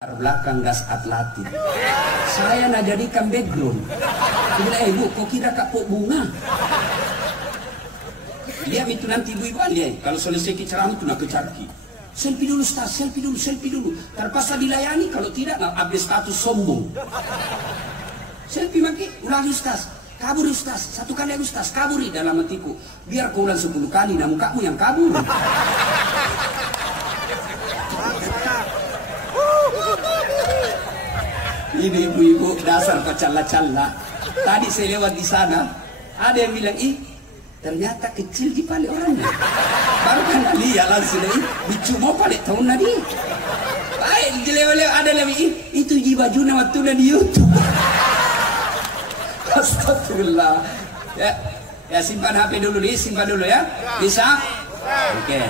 belakang gas atlatin. Saya nak jadikan background. Dia bilang, ibu, kau kira kapok bunga? Dia itu nanti ibu-ibu dia. Kalau selesai ceramah itu nak kecarki. Selfie dulu, Ustaz, selfie dulu. Terpaksa dilayani, kalau tidak, nak update status sombong. Selfie maki, ulangi Ustaz. Kabur Ustaz, satu kali lagi Ustaz, kaburi dalam hatiku. Biar kau ulang 10 kali, namun kamu yang kabur. Ini ibu-ibu dasar kok calla-calla. Tadi saya lewat di sana, ada yang bilang, ternyata kecil di pale orangnya. Baru kan lihat langsung, dicuma pale tahun tadi. Baik, lewat ada lagi, itu di bajunya waktu di YouTube. Astagfirullah. Ya simpan HP dulu simpan dulu ya. Bisa? Oke.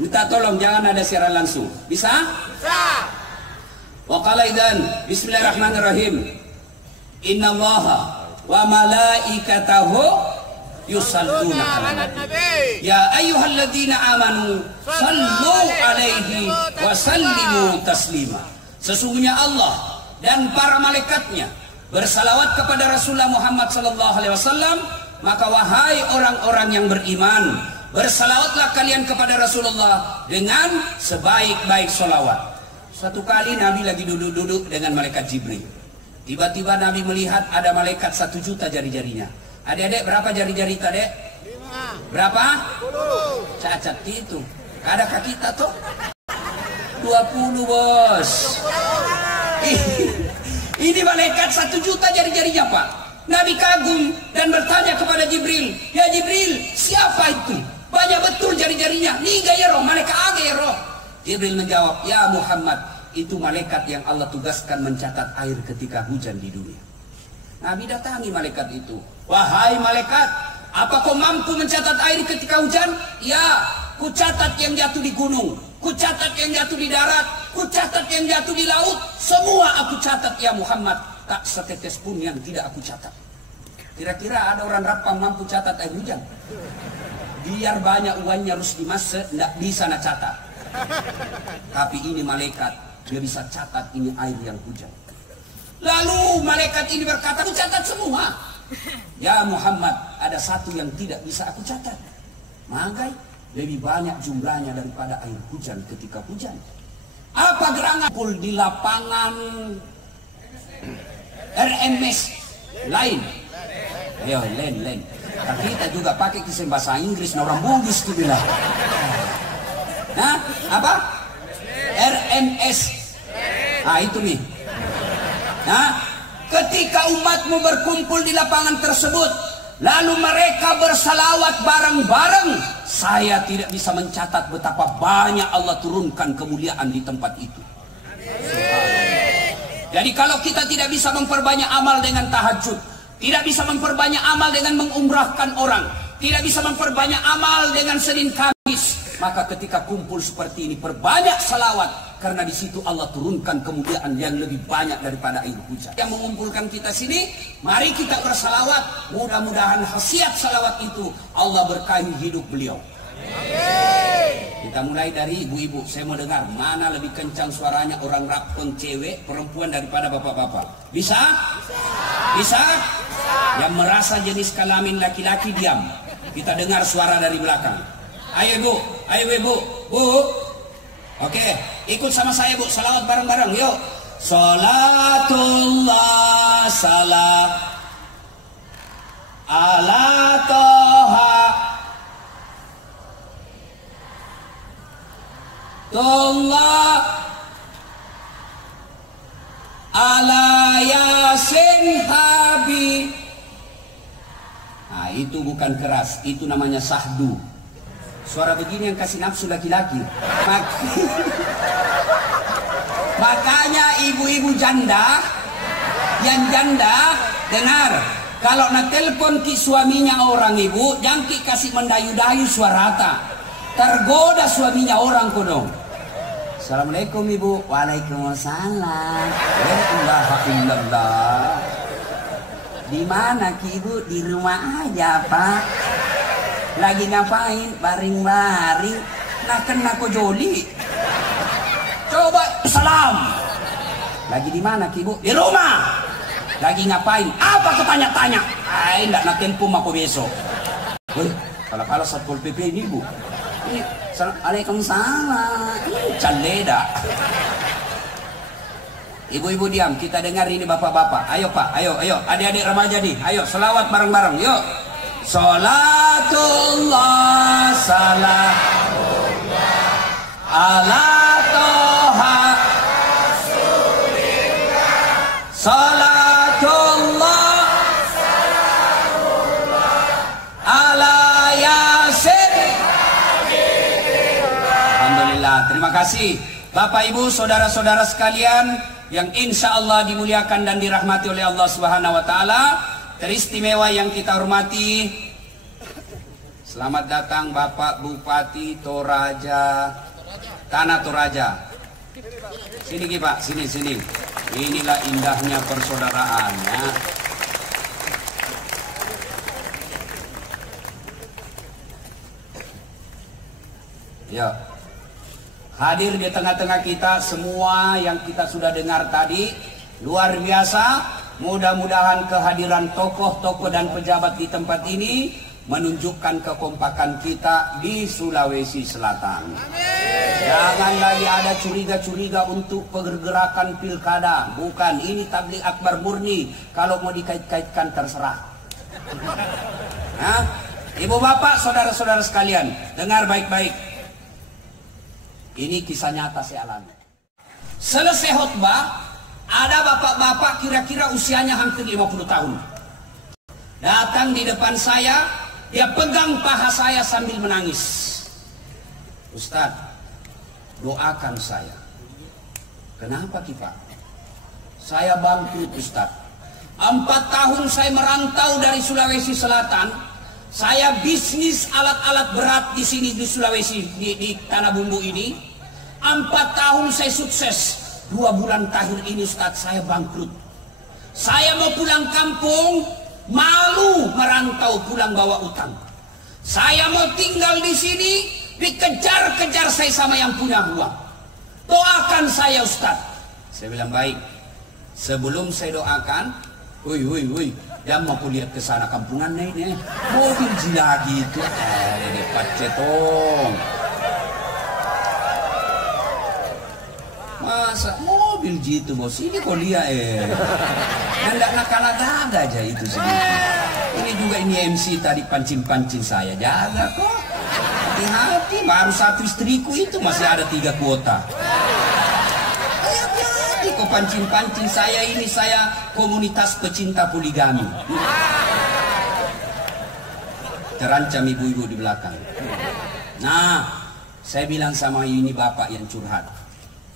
Minta tolong jangan ada siaran langsung. Bisa? Bisa. Wa qala idzan bismillahirrahmanirrahim. Innallaha wa malaikatahu yusalluna 'alan nabi. Ya ayyuhalladzina amanu sallu 'alaihi wa sallimu taslima. Sesungguhnya Allah dan para malaikatnya bersalawat kepada Rasulullah Muhammad sallallahu alaihi wasallam, maka wahai orang-orang yang beriman, bersalawatlah kalian kepada Rasulullah dengan sebaik-baik salawat. Suatu kali Nabi lagi duduk-duduk dengan malaikat Jibril. Tiba-tiba Nabi melihat ada malaikat 1 juta jari-jarinya. Adik-adik berapa jari-jari tadi? 5. Berapa? 10. Cacat itu. Adakah kita tuh? 20 bos. Ini malaikat 1 juta jari-jarinya Pak. Nabi kagum dan bertanya kepada Jibril, ya Jibril, siapa itu? Banyak betul jari-jarinya. Ni gaya roh, malaikat aga ya roh. Jibril menjawab, ya Muhammad, itu malaikat yang Allah tugaskan mencatat air ketika hujan di dunia. Nabi datangi malaikat itu. Wahai malaikat, apa kau mampu mencatat air ketika hujan? Ya, ku catat yang jatuh di gunung, ku catat yang jatuh di darat, ku catat yang jatuh di laut. Semua aku catat ya Muhammad. Tak setetes pun yang tidak aku catat. Kira-kira ada orang Rapang mampu catat air hujan? Biar banyak uangnya harus dimasak, tidak bisa nak catat. Tapi ini malaikat, dia bisa catat ini air yang hujan. Lalu malaikat ini berkata, aku catat semua. Ya Muhammad, ada satu yang tidak bisa aku catat. Magai lebih banyak jumlahnya daripada air hujan ketika hujan. Apa gerangan pul di lapangan RMS lain? Ayo, lain. Tapi kita juga pakai kisah bahasa Inggris, orang Bugis itu bilang. Nah, apa? RMS. Ah, itu nih. Nah, ketika umatmu berkumpul di lapangan tersebut, lalu mereka bersalawat bareng-bareng, saya tidak bisa mencatat betapa banyak Allah turunkan kemuliaan di tempat itu. Jadi kalau kita tidak bisa memperbanyak amal dengan tahajud, tidak bisa memperbanyak amal dengan mengumrahkan orang, tidak bisa memperbanyak amal dengan Senin Kamis, maka ketika kumpul seperti ini perbanyak salawat, karena di situ Allah turunkan kemuliaan yang lebih banyak daripada air hujan. Yang mengumpulkan kita sini, mari kita bersalawat. Mudah-mudahan khasiat salawat itu Allah berkahi hidup beliau. Kita mulai dari ibu-ibu. Saya mau dengar mana lebih kencang suaranya, orang Rapang cewek, perempuan daripada bapak-bapak. Bisa? Bisa? Yang merasa jenis kelamin laki-laki diam. Kita dengar suara dari belakang. Ayo ibu, bu. Oke, ikut sama saya bu, salawat bareng-bareng, yuk. Salatullah salam ala toha tullah ala yasin habib. Nah itu bukan keras, itu namanya sahdu. Suara begini yang kasih nafsu laki-laki. Makanya ibu-ibu janda, yang janda, dengar. Kalau nak telepon ki suaminya orang ibu, jangan ki kasih mendayu-dayu suara rata. Tergoda suaminya orang kodong. Assalamualaikum ibu. Waalaikumsalam. Alhamdulillah. Di mana ki ibu? Di rumah aja pak. Lagi ngapain? Baring-baring. Nak kena ko joli. Coba salam. Lagi di mana Ki Bu? Di rumah. Lagi ngapain? Apa ketanya-tanya? Nggak nak telepon aku besok. Woi, kalau Satpol PP ini Bu. Ini, Waalaikumsalam. Caleda. Ibu-ibu diam, kita dengar ini bapak-bapak. Ayo Pak, ayo. Adik-adik remaja nih, ayo selawat bareng-bareng, yuk. Salatullah, salamullah, ala toha, salatullah, salamullah, ala yasin. Alhamdulillah, terima kasih Bapak Ibu, saudara-saudara sekalian yang insya Allah dimuliakan dan dirahmati oleh Allah Subhanahu wa Ta'ala. Teristimewa yang kita hormati, selamat datang Bapak Bupati Toraja, Tanah Toraja. Sini Ki Pak, sini. Inilah indahnya persaudaraan ya. Hadir di tengah-tengah kita semua yang kita sudah dengar tadi, luar biasa. Mudah-mudahan kehadiran tokoh-tokoh dan pejabat di tempat ini menunjukkan kekompakan kita di Sulawesi Selatan. Jangan lagi ada curiga-curiga untuk pergerakan pilkada. Bukan, ini tabligh akbar murni. Kalau mau dikait-kaitkan terserah. Nah, Ibu bapak, saudara-saudara sekalian, dengar baik-baik. Ini kisah nyata saya alami. Selesai khutbah, ada bapak-bapak kira-kira usianya hampir 50 tahun. Datang di depan saya, dia pegang paha saya sambil menangis. Ustadz, doakan saya. Kenapa Pak? Saya bangkrut Ustadz. 4 tahun saya merantau dari Sulawesi Selatan. Saya bisnis alat-alat berat di sini di Sulawesi, di Tanah Bumbu ini. 4 tahun saya sukses. 2 bulan terakhir ini Ustadz saya bangkrut. Saya mau pulang kampung, malu merantau pulang bawa utang. Saya mau tinggal di sini, dikejar-kejar saya sama yang punya uang. Doakan saya Ustadz. Saya bilang baik. Sebelum saya doakan, woi, jangan mau lihat ke sana kampungan ini. Mobil lagi itu, depan cetong. Masa mobil gitu bos, ini kok lihat Nggak nakal-nakal aja itu sedikit. Ini juga ini MC tadi pancing-pancing saya, jaga kok. Hati-hati, baru 1 istriku itu masih ada 3 kuota. Hati-hati kok pancing-pancing saya ini, saya komunitas pecinta poligami. Terancam ibu-ibu di belakang. Nah, saya bilang sama ini bapak yang curhat.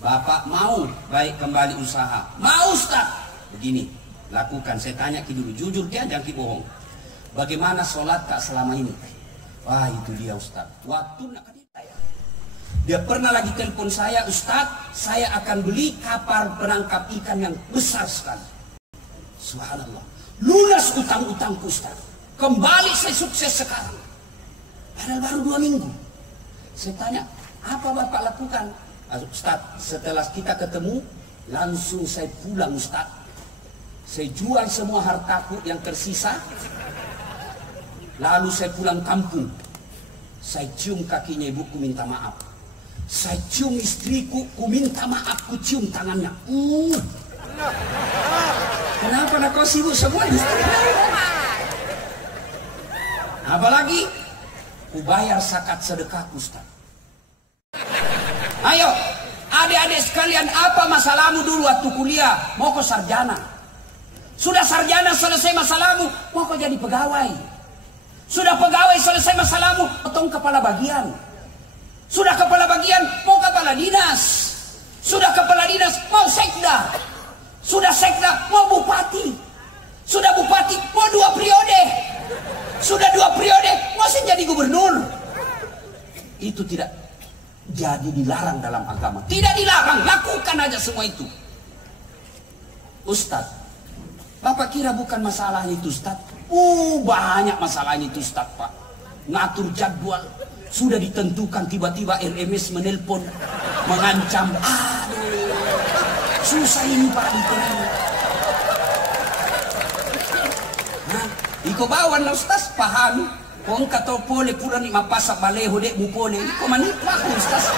Bapak mau baik kembali usaha? Mau Ustaz. Begini, lakukan. Saya tanya Ki dulu, jujur dia jangan Ki bohong. Bagaimana sholat Kak selama ini? Wah itu dia Ustaz. Waktu nak saya, dia pernah lagi telepon saya, Ustaz, saya akan beli kapal penangkap ikan yang besar sekali. Subhanallah. Lunas utang-utangku Ustaz. Kembali saya sukses sekarang. Padahal baru 2 minggu. Saya tanya, apa Bapak lakukan? Ustaz, setelah kita ketemu, langsung saya pulang Ustaz. Saya jual semua hartaku yang tersisa. Lalu saya pulang kampung. Saya cium kakinya ibuku minta maaf. Saya cium istriku, ku minta maaf, ku cium tangannya. Kenapa nak kau sibuk semua istri? Apalagi, ku bayar zakat sedekahku Ustaz. Ayo, adik-adik sekalian, apa masalahmu dulu waktu kuliah? Mau kau sarjana? Sudah sarjana selesai masalahmu, mau kau jadi pegawai? Sudah pegawai selesai masalahmu, potong kepala bagian. Sudah kepala bagian, mau kepala dinas. Sudah kepala dinas, mau sekda. Sudah sekda, mau bupati. Sudah bupati, mau 2 periode. Sudah 2 periode, masih jadi gubernur. Itu tidak jadi dilarang dalam agama. Tidak dilarang, lakukan aja semua itu. Ustaz, Bapak kira bukan masalah itu Ustaz? Banyak masalah itu Ustaz Pak. Ngatur jadwal, sudah ditentukan tiba-tiba RMS menelpon, mengancam. Susah ini Pak diterima. Nah, iko bawan na Ustaz pahami. Kung kato pole pura ni mapasa baleho dek mu pole. Iko manitlah Ustaz.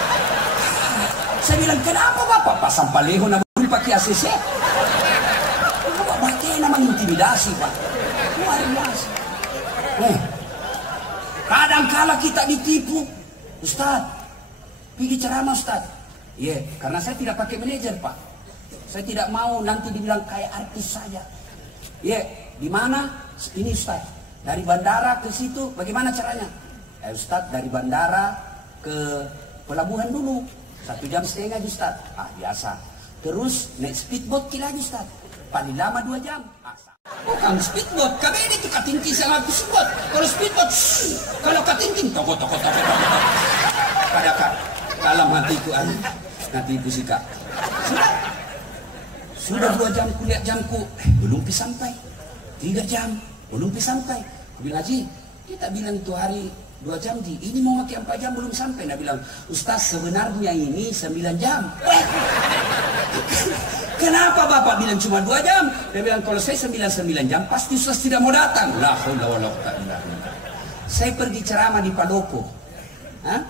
Saya bilang, kenapa Bapak pasang baleho na buri pakai ACC? Bapak pakai nama intimidasi Pak. Luar biasa. Kadang-kala kita ditipu. Ustaz, pergi ceramah Ustaz. Iya, karena saya tidak pakai manajer Pak. Saya tidak mau nanti dibilang kayak artis saja. Iya, di mana? Ini Ustaz. Dari bandara ke situ, bagaimana caranya? Ustaz, dari bandara ke pelabuhan dulu. 1,5 jam Ustaz. Biasa. Terus naik speedboat lagi Ustaz. Paling lama 2 jam. Bukan speedboat, kami ini tuh katingki sama speedboat. Kalau speedboat, kalau katingki, toko. Kadang dalam hatiku, nanti ibu sih Kak. Sudah 2 jam kulihat jamku, belum sampai. 3 jam, belum sampai. Aku bilang, Haji, kita bilang tuh hari 2 jam di, ini mau pakai 4 jam belum sampai. Dia bilang, Ustaz sebenarnya ini 9 jam. Kenapa Bapak bilang cuma 2 jam? Dia bilang, kalau saya 9 jam pasti Ustaz tidak mau datang. Saya pergi ceramah di Palopo.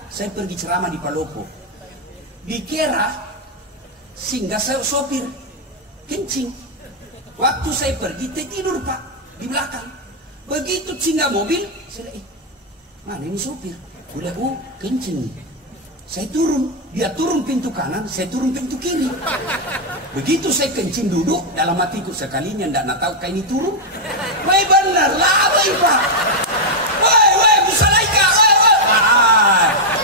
Saya pergi ceramah di Palopo. Dikira singgah saya sopir kencing. Waktu saya pergi tidur Pak di belakang. Begitu singgah mobil, saya mana ini sopir? Udah kencing. Saya turun, dia turun pintu kanan, saya turun pintu kiri. Begitu saya kencing duduk, dalam hatiku sekalinya ndak tahu kayak ini turun. Woi benar lah, Pak. Woi, Busalaika, woi.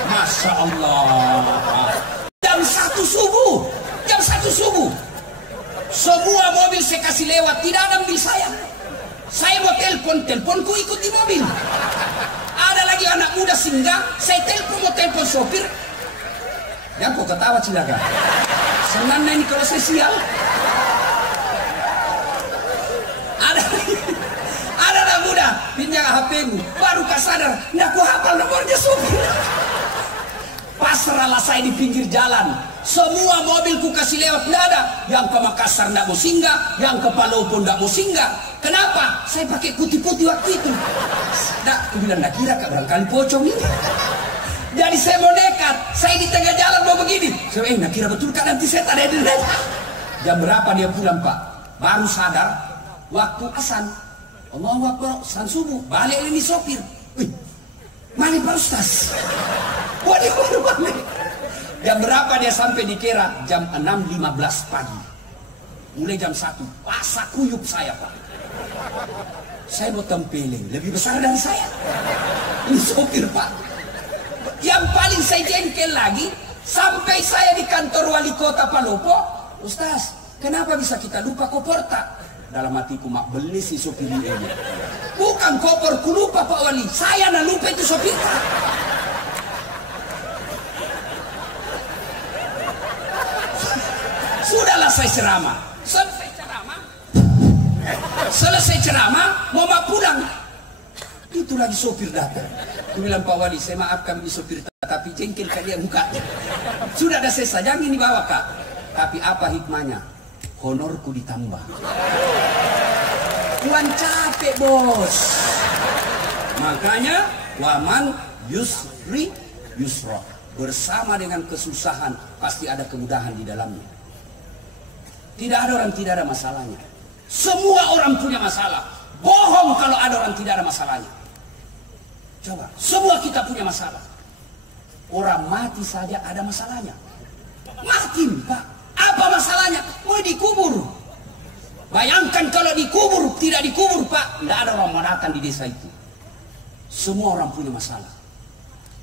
Masya Allah. Jam 1 subuh. Semua mobil saya kasih lewat, tidak ada ambil saya. Saya mau teleponku ikut di mobil. Ada lagi anak muda singgah, saya mau telepon sopir. Yang kok ketawa cilaka. Senangnya ini kalau saya sial. Ada anak muda pinjam HP-mu, baru sadar, nggak ku hafal nomornya sopir. Pasrahlah saya di pinggir jalan. Semua mobilku kasih lewat, nggak ada. Yang ke Makassar nggak mau singgah, yang ke Palopo nggak mau singgah. Kenapa? Saya pakai putih-putih waktu itu. Aku bilang, nggak kira Kak barangkali pocong ini. Jadi saya mau nekat, saya di tengah jalan mau begini. Saya nggak kira betul Kak nanti saya ada di jam berapa dia pulang Pak? Baru sadar, waktu azan. Allahu Akbar, azan subuh. Balik ini sopir. Wih, mana Pak Ustaz? Waduh, balik. Jam berapa dia sampai di Kera? Jam 6.15 pagi. Mulai jam 1, pasak kuyup saya Pak. Saya mau tempeleng, lebih besar dari saya. Ini sopir Pak. Yang paling saya jengkel lagi, sampai saya di kantor wali kota Palopo. Ustaz, kenapa bisa kita lupa koper tak? Dalam hatiku, mak beli si sopir ini. Bukan koperku lupa Pak Wali, saya nak lupa itu sopir Pak. Sudahlah saya ceramah. Selesai ceramah, mau pulang. Itu lagi sopir datang. Aku bilang, Pak Wali, saya maafkan ini sopir, tapi jengkel kalian mukanya. Sudah ada saya sajang ini bawa Kak. Tapi apa hikmahnya? Honorku ditambah. Tuan capek bos. Makanya waman yusri yusra. Bersama dengan kesusahan pasti ada kemudahan di dalamnya. Tidak ada orang tidak ada masalahnya. Semua orang punya masalah. Bohong kalau ada orang tidak ada masalahnya. Coba, semua kita punya masalah. Orang mati saja ada masalahnya. Mati Pak, apa masalahnya? Mau dikubur. Bayangkan kalau dikubur, tidak dikubur Pak, tidak ada orang mau datang di desa itu. Semua orang punya masalah.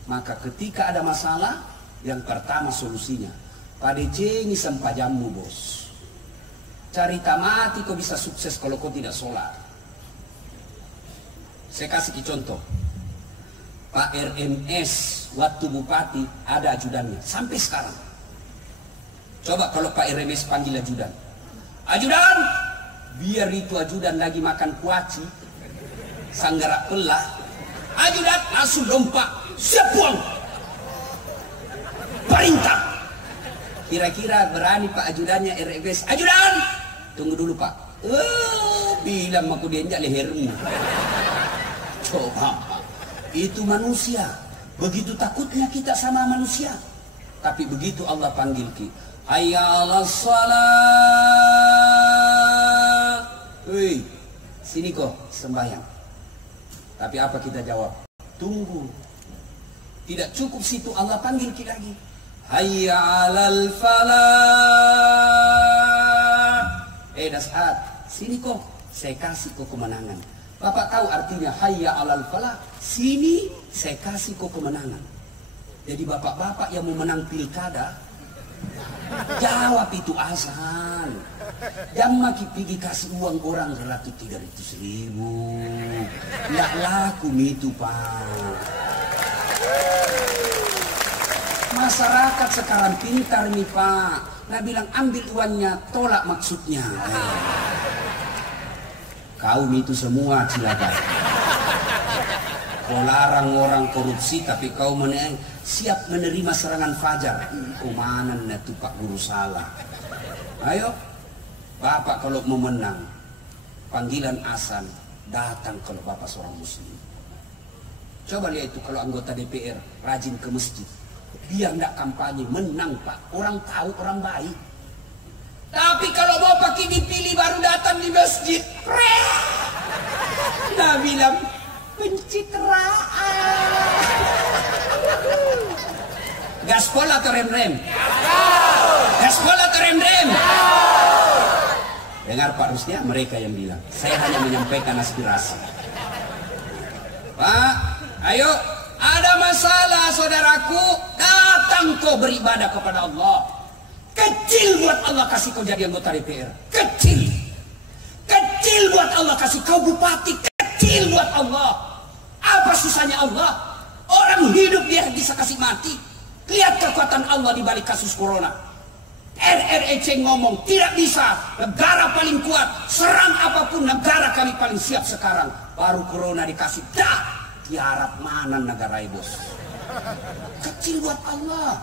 Maka ketika ada masalah, yang pertama solusinya, pada jengi sempajammu bos. Cerita mati kau bisa sukses kalau kau tidak sholat. Saya kasih contoh. Pak RMS waktu bupati ada ajudannya sampai sekarang. Coba kalau Pak RMS panggil ajudan. Ajudan, biar itu ajudan lagi makan kuaci, sanggarak pelah. Ajudan langsung lompat, siap puang. Perintah. Kira-kira berani Pak ajudannya RFS. Ajudan! Tunggu dulu Pak. Bilang aku diinjak lehermu. Coba Pak. Itu manusia. Begitu takutnya kita sama manusia. Tapi begitu Allah panggil kita. Hayya 'alas shalah. Wih, sini kok sembahyang. Tapi apa kita jawab? Tunggu. Tidak cukup situ, Allah panggil kita lagi. Hayya 'alal falah. Das'ad, sini kok, saya kasih kok kemenangan. Bapak tahu artinya hayya 'alal falah? Sini saya kasih kok kemenangan. Jadi bapak-bapak yang mau menang pilkada, jawab itu azan. Jangan pergi kasih uang orang 300.000. Nggak laku itu Pak. Masyarakat sekarang pintar nih Pak. Nah bilang ambil uangnya, tolak maksudnya. Kau itu semua cilaka. Kau larang orang korupsi tapi kau siap menerima serangan fajar. Kemana itu Pak Guru salah. Ayo, Bapak kalau mau menang, panggilan azan, datang kalau Bapak seorang muslim. Coba lihat itu kalau anggota DPR rajin ke masjid. Biar enggak kampanye, menang Pak. Orang tahu orang baik. Tapi kalau mau pakai dipilih baru datang di masjid. Nah bilang pencitraan. Gaspol atau rem-rem? Gaspol atau rem-rem? Dengar Pak Rusdia, mereka yang bilang. Saya hanya menyampaikan aspirasi. Pak, ayo. Ada masalah saudaraku, datang kau beribadah kepada Allah. Kecil buat Allah kasih kau jadi anggota DPR. Kecil. Kecil buat Allah kasih kau bupati. Kecil buat Allah. Apa susahnya Allah? Orang hidup dia bisa kasih mati. Lihat kekuatan Allah di balik kasus corona. RREC ngomong tidak bisa. Negara paling kuat. Serang apapun negara kami paling siap sekarang. Baru corona dikasih. Dah. Diharap mana negara bos? Kecil buat Allah.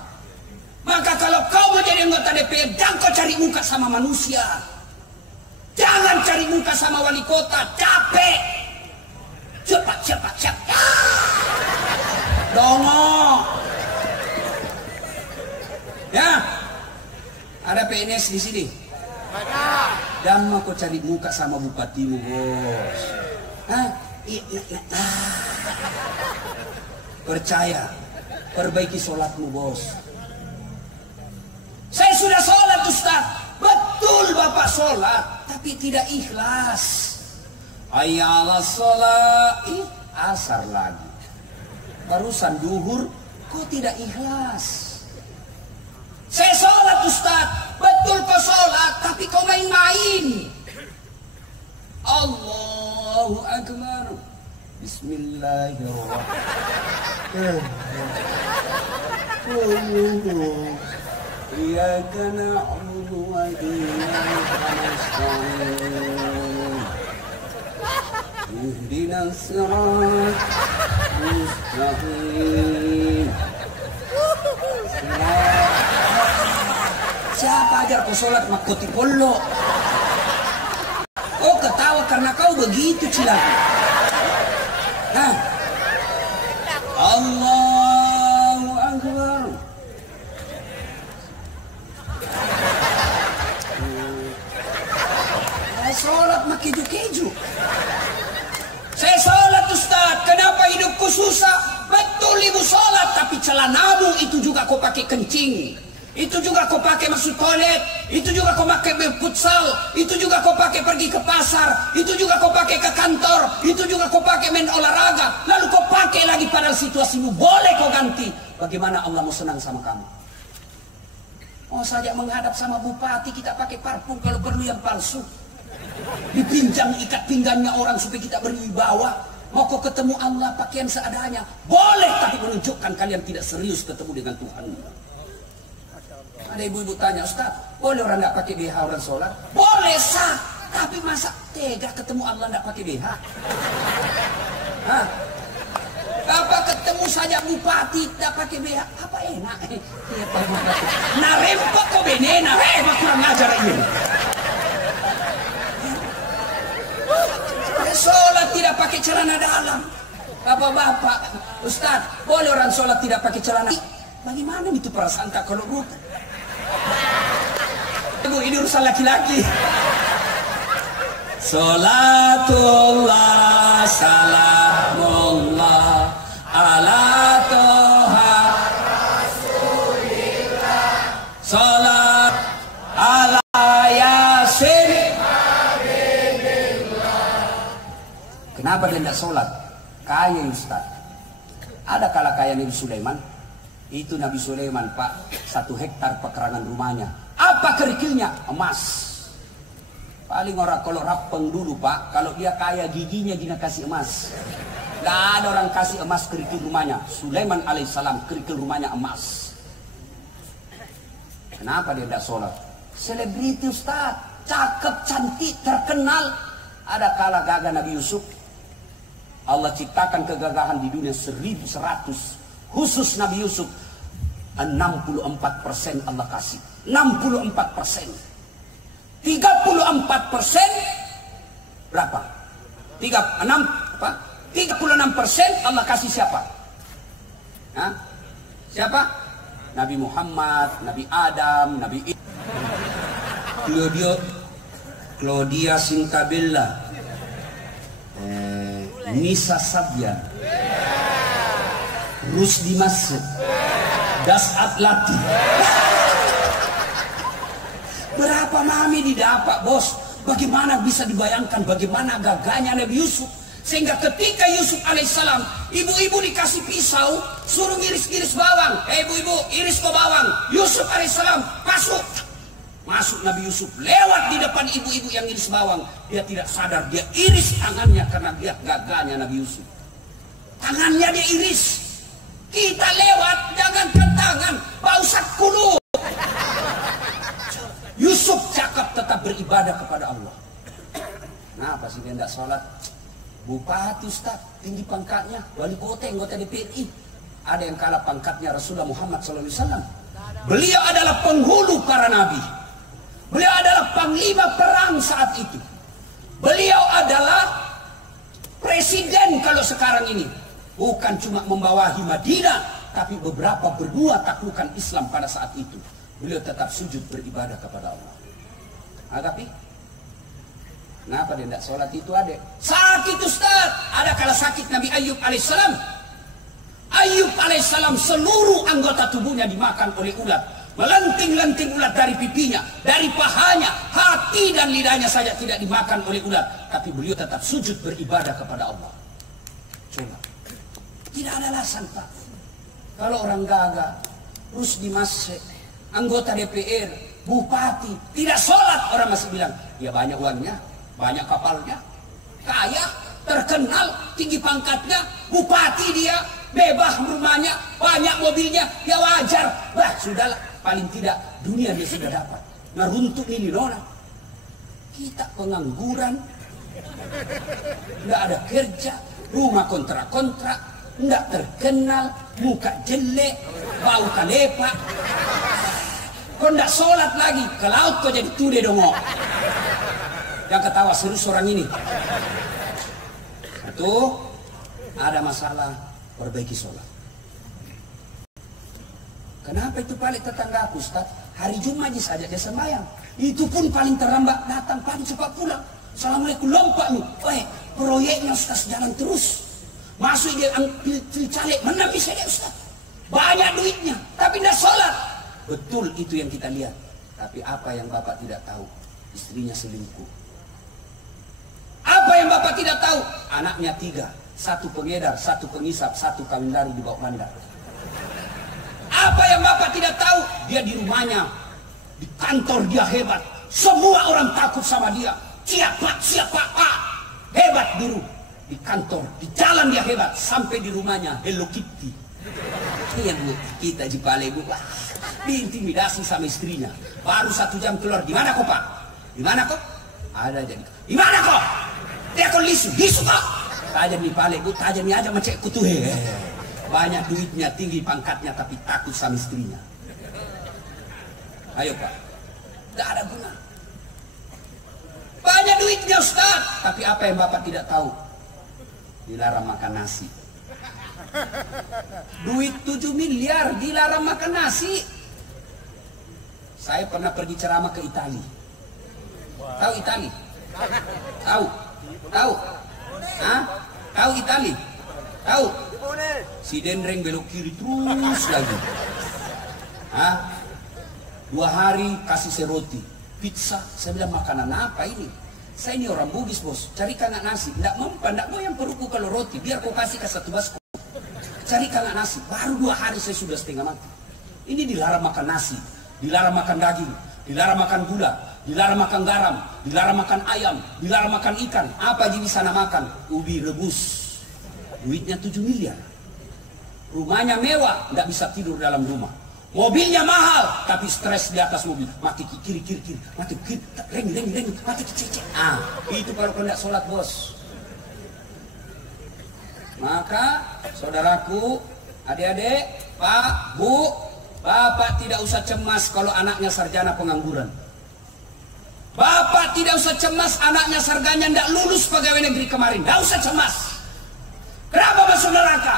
Maka kalau kau mau jadi anggota DPR, jangan kau cari muka sama manusia. Jangan cari muka sama wali kota, capek. Cepat. Dongo. Ya, ada PNS di sini. Jangan mau kau cari muka sama bupatimu bos. Hah? Percaya, perbaiki sholatmu bos. Saya sudah sholat Ustaz. Betul Bapak sholat, tapi tidak ikhlas. Ayalah sholat, asar lagi. Barusan duhur, kok tidak ikhlas. Saya sholat Ustaz, betul kau sholat, tapi kau main-main. Allahu Akbar. Bismillahirrahmanirrahim. Iyyaka na'budu wa iyyaka nasta'in. Ihdinas siratal mustaqim. Siapa ajar kau sholat makoti polo? Kau ketawa karena kau begitu cilaka. Nah, Allahu Akbar. Saya sholat mak keju-keju. Saya sholat Ustaz. Kenapa hidupku susah? Betul ibu sholat, tapi celanamu itu juga kau pakai kencing. Itu juga kau pakai masuk toilet. Itu juga kau pakai futsal. Itu juga kau pakai pergi ke pasar. Itu juga kau pakai ke kantor. Itu juga kau pakai main olahraga. Lalu kau pakai lagi pada situasimu. Boleh kau ganti. Bagaimana Allah mau senang sama kamu? Oh saja menghadap sama bupati kita pakai parfum kalau perlu yang palsu. Dipinjam ikat pinggangnya orang supaya kita berwibawa. Mau kau ketemu Allah pakaian seadanya. Boleh tapi menunjukkan kalian tidak serius ketemu dengan Tuhan. Ada ibu-ibu tanya, Ustaz, boleh orang nggak pakai BH orang sholat? Boleh sah, tapi masa tega ketemu Allah nggak pakai BH? Hah? Apa ketemu saja bupati tidak pakai BH, apa enak? Iya Pak Bupati. Nah rempok kok benena, kurang ajar ini. Sholat tidak pakai celana dalam. Bapak-bapak, Ustaz, boleh orang sholat tidak pakai celana? Bagaimana itu perasaan tak kalau bukan? Ibu, ini urusan laki-laki. Salatullah salamullah ala toha rasulillah. Salat ala yasin. Kenapa dia tidak sholat? Kaya Ustaz. Ada kala kaya Nabi Sulaiman. Itu Nabi Sulaiman Pak, 1 hektar pekarangan rumahnya. Apa kerikilnya? Emas. Paling orang kalau rapeng dulu Pak, kalau dia kaya giginya dia kasih emas. Gak ada orang kasih emas kerikil rumahnya. Sulaiman alaihissalam kerikil rumahnya emas. Kenapa dia tidak sholat? Selebriti Ustaz, cakep, cantik, terkenal. Ada kala gagah Nabi Yusuf. Allah ciptakan kegagahan di dunia 1100. Khusus Nabi Yusuf 64% Allah kasih. 64%. 34% berapa? 36% Allah kasih siapa? Hah? Siapa? Nabi Muhammad, Nabi Adam, Nabi Claudia Sintabella, Nisa Sabya, Rusdi Masud, Das Atlati. Berapa mami didapat bos? Bagaimana bisa dibayangkan bagaimana gagahnya Nabi Yusuf? Sehingga ketika Yusuf alaihissalam, ibu-ibu dikasih pisau, suruh iris-iris bawang. Ibu-ibu, iris ke bawang. Yusuf alaihissalam masuk. Masuk Nabi Yusuf, lewat di depan ibu-ibu yang iris bawang. Dia tidak sadar, dia iris tangannya karena dia gagahnya Nabi Yusuf. Tangannya dia iris. Kita lewat, jangankan tangan, bau sakulu. Yusuf cakap tetap beribadah kepada Allah. Kenapa sih dia tidak sholat? Bupati Ustaz, tinggi pangkatnya, wali kota, anggota DPRI. Ada yang kalah pangkatnya Rasulullah Muhammad SAW. Beliau adalah penghulu para nabi. Beliau adalah panglima perang saat itu. Beliau adalah presiden kalau sekarang ini. Bukan cuma membawahi Madinah, tapi beberapa berdua taklukan Islam pada saat itu. Beliau tetap sujud beribadah kepada Allah. Tapi kenapa dia tidak sholat itu adek? Sakit Ustaz. Ada kala sakit Nabi Ayub alaihissalam. Ayub alaihissalam seluruh anggota tubuhnya dimakan oleh ulat. Melenting-lenting ulat dari pipinya, dari pahanya, hati dan lidahnya saja tidak dimakan oleh ulat. Tapi beliau tetap sujud beribadah kepada Allah. Coba. Tidak ada alasan Pak. Kalau orang gagah, Rusdi Masud, anggota DPR, bupati, tidak sholat, orang masih bilang, ya banyak uangnya, banyak kapalnya, kaya, terkenal, tinggi pangkatnya, bupati dia, bebas rumahnya, banyak mobilnya, ya wajar. Bah, sudahlah, paling tidak dunia dia sudah dapat. Nah, runtuh ini nona. Kita pengangguran, nggak ada kerja, rumah kontrak-kontrak, nggak terkenal, muka jelek, bau kalepa. Kau nggak sholat lagi, ke laut kau jadi tude dongok. Yang ketawa serius orang ini. Satu, ada masalah, perbaiki sholat. Kenapa itu paling tetangga aku Ustaz? Hari Jumat saja dia sembahyang. Itu pun paling terlambat datang, paling cepat pulang. Assalamualaikum, lompat nih. Proyeknya Ustaz jalan terus. Masuk dia caleg, mana bisa dia Ustaz? Banyak duitnya, tapi tidak sholat. Betul itu yang kita lihat. Tapi apa yang Bapak tidak tahu? Istrinya selingkuh. Apa yang Bapak tidak tahu? Anaknya 3. 1 pengedar, 1 pengisap, 1 kawin lari di bawah bandar. Apa yang Bapak tidak tahu? Dia di rumahnya, di kantor dia hebat. Semua orang takut sama dia. Siapa? Hebat dulu. Di kantor, di jalan dia hebat. Sampai di rumahnya Hello Kitty. Iya Bu, kita di Pale Bu, diintimidasi sama istrinya. Baru 1 jam keluar. Di mana kok Pak? Di mana kok? Ada jadi. Di mana kok? Dia kok lisu kok? Tajam di Pale Bu, tajam aja macam kutu. banyak duitnya, tinggi pangkatnya, tapi takut sama istrinya. Ayo Pak, tidak ada guna. Banyak duitnya Ustaz, tapi apa yang Bapak tidak tahu? Dilarang makan nasi. Duit 7 miliar dilarang makan nasi. Saya pernah pergi ceramah ke Itali. Tahu Itali? Tahu? Tahu? Hah? Tahu Itali? Tahu? Si Dendreng belok kiri terus lagi. Hah? 2 hari kasih saya roti, pizza. Saya bilang, makanan apa ini? Saya ini orang Bugis bos, carikan nasi. Tidak mempan, tidak mau yang perutku kalau roti. Biar kau kasih ke 1 baskom. Carikan nasi. Baru 2 hari saya sudah setengah mati. Ini dilarang makan nasi, dilarang makan daging, dilarang makan gula, dilarang makan garam, dilarang makan ayam, dilarang makan ikan. Apa aja di sana makan? Ubi rebus. Duitnya 7 miliar. Rumahnya mewah, tidak bisa tidur dalam rumah. Mobilnya mahal, tapi stres di atas mobil. Mati kiri, mati kiri, reng, mati kecil. Itu kalau kau tidak sholat bos. Maka saudaraku, adik-adik, Pak, Bu, Bapak tidak usah cemas kalau anaknya sarjana pengangguran. Bapak tidak usah cemas anaknya sarjana tidak lulus pegawai negeri kemarin. Tidak usah cemas. Kenapa masuk neraka?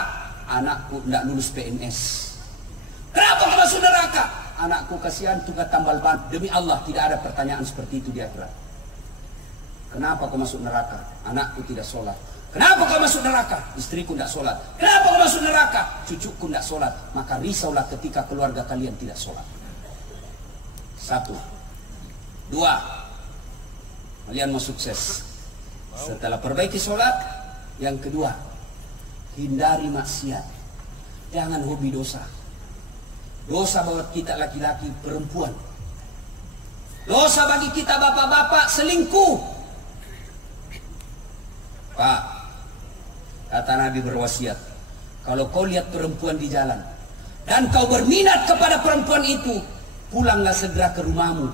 Anakku tidak lulus PNS. Kenapa kau masuk neraka? Anakku kasihan tukang tambal ban. Demi Allah tidak ada pertanyaan seperti itu di akhirat. Kenapa kau masuk neraka? Anakku tidak sholat. Kenapa kau masuk neraka? Istriku tidak sholat. Kenapa kau masuk neraka? Cucuku tidak sholat. Maka risaulah ketika keluarga kalian tidak sholat. 1. 2. Kalian mau sukses. Setelah perbaiki sholat. Yang kedua, hindari maksiat. Jangan hobi dosa. Dosa buat kita laki-laki, perempuan. Dosa bagi kita bapak-bapak, selingkuh. Pak, kata Nabi berwasiat, kalau kau lihat perempuan di jalan dan kau berminat kepada perempuan itu, pulanglah segera ke rumahmu.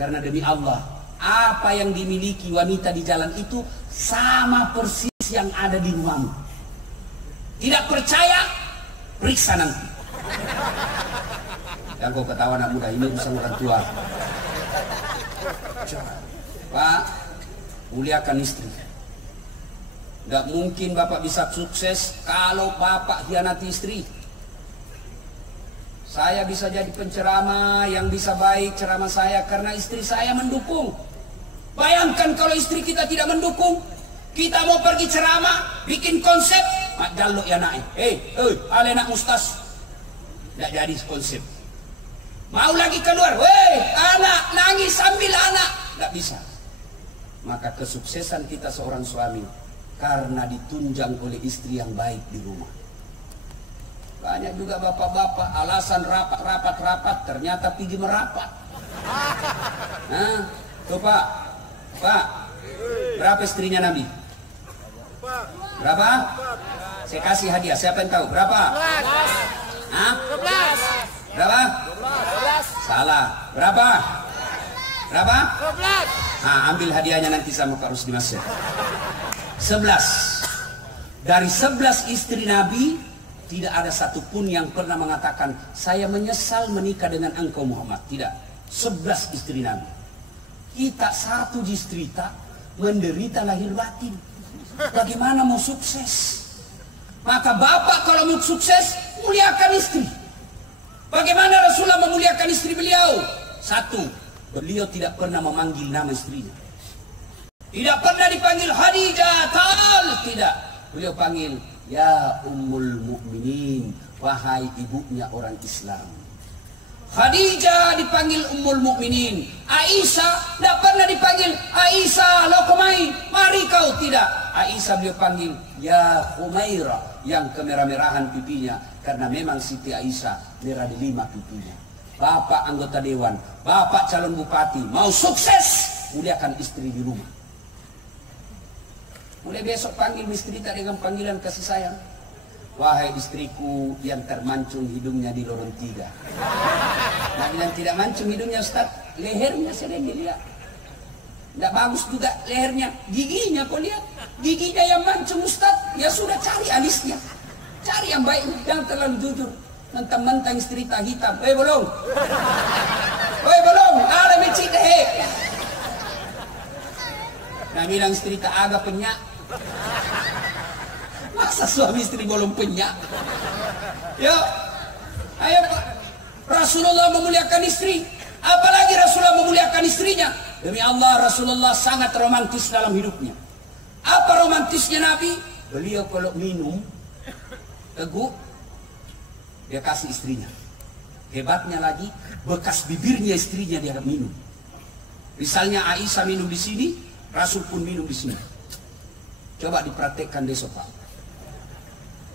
Karena demi Allah, apa yang dimiliki wanita di jalan itu sama persis yang ada di rumahmu. Tidak percaya? Periksa nanti. Yang kau ketawa anak muda, ini urusan orang tua. Pak, muliakan istri. Gak mungkin Bapak bisa sukses kalau Bapak hianati istri. Saya bisa jadi penceramah yang bisa baik ceramah saya karena istri saya mendukung. Bayangkan kalau istri kita tidak mendukung. Kita mau pergi ceramah, bikin konsep, mak jaluk ya naik. Ale nak ustaz. Tidak jadi konsep. Mau lagi keluar, anak nangis sambil anak. Tidak bisa. Maka kesuksesan kita seorang suami karena ditunjang oleh istri yang baik di rumah. Banyak juga bapak-bapak alasan rapat, ternyata pergi merapat. Nah, tuh Pak, berapa istrinya Nabi? Berapa? Saya kasih hadiah, siapa yang tahu? Berapa? 12. Berapa? 12. Salah. Berapa? 12. Ambil hadiahnya nanti sama Pak Rusdi Masjid. 11. Dari 11 istri Nabi, tidak ada satupun yang pernah mengatakan, saya menyesal menikah dengan engkau Muhammad. Tidak. 11 istri Nabi. Kita satu distrita menderita lahir batin. Bagaimana mau sukses? Maka bapak kalau mau sukses, muliakan istri. Bagaimana Rasulullah memuliakan istri beliau? 1. Beliau tidak pernah memanggil nama istrinya. Tidak pernah dipanggil Khadijah, tidak. Beliau panggil, ya Ummul Mukminin, wahai ibunya orang Islam. Khadijah dipanggil Ummul Mukminin. Aisyah tidak pernah dipanggil Aisyah, lo kemai, mari kau, tidak. Aisyah beliau panggil, ya Humaira, yang kemerah-merahan pipinya. Karena memang Siti Aisyah merah delima pipinya. Bapak anggota dewan, bapak calon bupati, mau sukses, muliakan istri di rumah. Mulai besok panggil istri tak dengan panggilan kasih sayang. Wahai istriku yang termancung hidungnya di lorong 3. Nah, bilang tidak mancung hidungnya Ustaz, lehernya sering dilihat. Tidak bagus juga lehernya, giginya kau lihat. Giginya yang mancung Ustaz, ya sudah cari alisnya. Cari yang baik, jangan terlalu jujur. Mentang-mentang istri tak hitam. Belum. Belum. Ada mecik deh. Nah bilang istri tak agak penyak. Masa suami istri belum penyak? Yuk. Ayo Pak. Rasulullah memuliakan istri. Apalagi Rasulullah memuliakan istrinya. Demi Allah, Rasulullah sangat romantis dalam hidupnya. Apa romantisnya Nabi? Beliau kalau minum teguk, dia kasih istrinya. Hebatnya lagi, bekas bibirnya istrinya dia minum. Misalnya Aisyah minum di sini, Rasul pun minum di sini. Coba dipraktekkan besok Pak.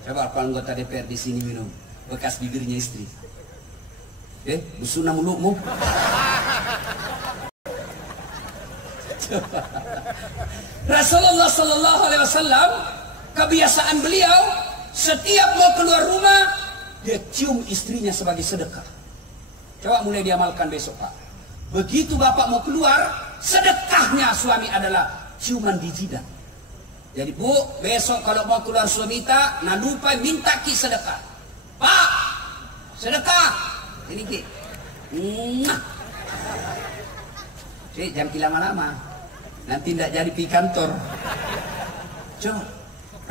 Coba kalau anggota DPR di sini minum bekas bibirnya istri. Busuna mulutmu. Rasulullah Sallallahu Alaihi Wasallam kebiasaan beliau setiap mau keluar rumah dia cium istrinya sebagai sedekah. Coba mulai diamalkan besok Pak. Begitu bapak mau keluar, sedekahnya suami adalah ciuman di jidat. Jadi Bu, besok kalau mau keluar suami tak, nah lupa minta ki sedekah. Pak, sedekah. Ini ki. Jangan lama-lama. Nanti tidak jadi pergi kantor. Coba.